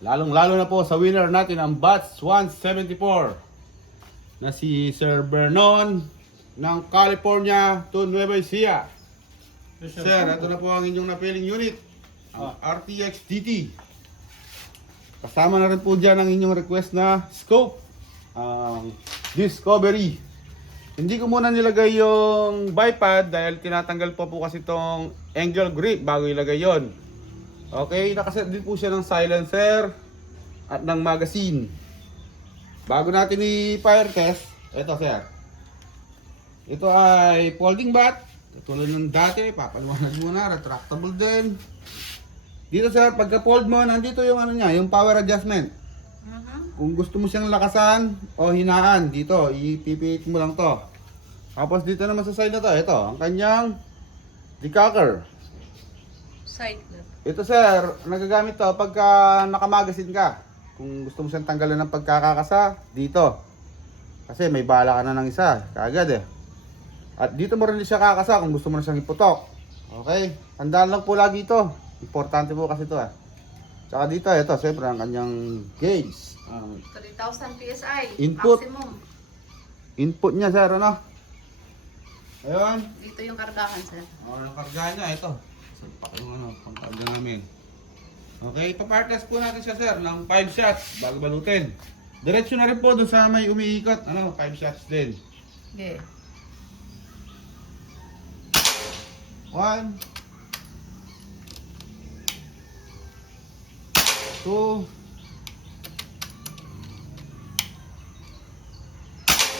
Lalong-lalo na po sa winner natin ang Bats 174 na si Sir Vernon ng California to Nueva Ecija. Sir, ito na po ang inyong napiling unit, ang RTX DT. Kasama na rin po dyan ang inyong request na scope, ang Discovery. Hindi ko muna nilagay yung bipod dahil tinatanggal po kasi itong angle grip bago ilagay yon. Okay, nakaset din po siya ng silencer at ng magazine. Bago natin i-fire test, ito sir. Ito ay folding bat. Tulad ng dati, papaliwanag muna, retractable din. Dito sir, pagka-fold mo, nandito yung ano niya, yung power adjustment. Kung gusto mo siyang lakasan o hinaan, dito, ipipihit mo lang to. Tapos dito naman sa side na to, ito, ang kanyang decocker. Side clip. Ito sir, nagagamit to pagka nakamagasin ka. Kung gusto mo siyang tanggalan ng pagkakakasa, dito. Kasi may bala ka na ng isa, kaagad eh. At dito mo rin siya kakasa kung gusto mo na siyang iputok. Okay? Tandaan lang po lagi ito. Importante po kasi ito ah. Tsaka dito, ito, siyempre ang kanyang gauge. 3,000 PSI. Input. Maximum. Input niya sir, ano? Ayun. Dito yung kargahan, sir. Ang karga niya, ito. Yung ano, pangkarga namin. Okay, ipapartest po natin siya sir ng 5 shots bago balutin. Diretso na rin po dun sa may umiikot. Ano, 5 shots din. Okay. 1 2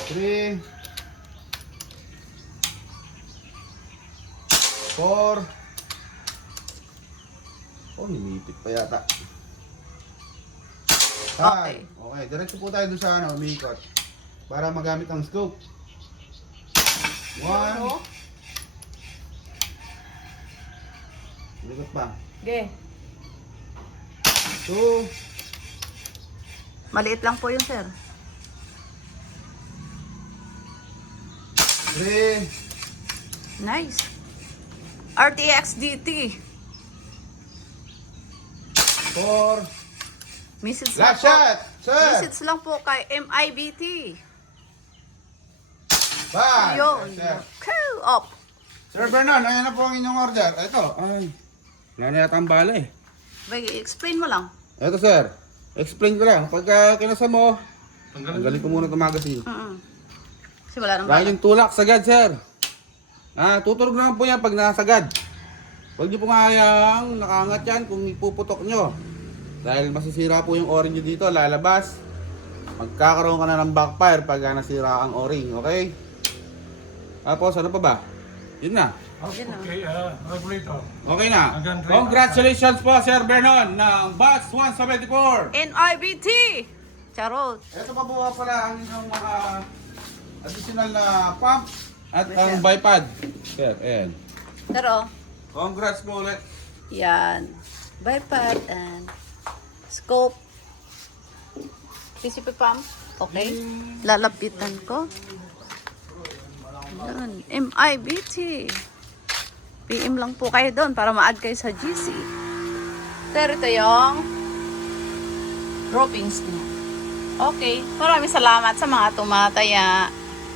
3 4. Oh, nimipit pa yata. Okay. Okay, diretso po tayo doon sa ano, umiikot. Para magamit ang scope. 1. Umiikot pa. Okay. 2. Maliit lang po yun, sir. 3. Nice. RTX DT. 4. Message lang Last po. shot! Sir! Message lang po kay MIBT. 5. Yun. Sir. Up. Sir Vernon, ayan na po ang inyong order. Ito. Ay. Wala na yata ang bala eh. Explain mo lang. Ito sir. Explain ko lang. Pagka kinasa mo, tanggalin ko muna itong magazine. Kasi wala nang Dahil yung tulak, sagad sir. Tuturog naman po yan pag nasagad. Huwag nyo pong hayang nakaangat yan kung ipuputok nyo. Dahil masisira po yung o-ring nyo dito, lalabas. Magkakaroon ka na ng backfire pag nasira ang o-ring, okay? Tapos ano pa ba? Yun na. Okay, regulator. Okay na. Hanggang three. Congratulations po Sir Vernon ng Bats 174. NIBT. Charot. Ito pa po pala ang inyong mga additional na pump at Yes, ang sir. bipod. Sir, ayan. Pero, Congrats po ulit. yan. Bipod and scope. PCP pump. Okay. Lalapitan ko. Yun. MIBT. PM lang po kayo doon para ma-add kayo sa GC. Pero ito yung droppings niya. Okay. Maraming salamat sa mga tumataya.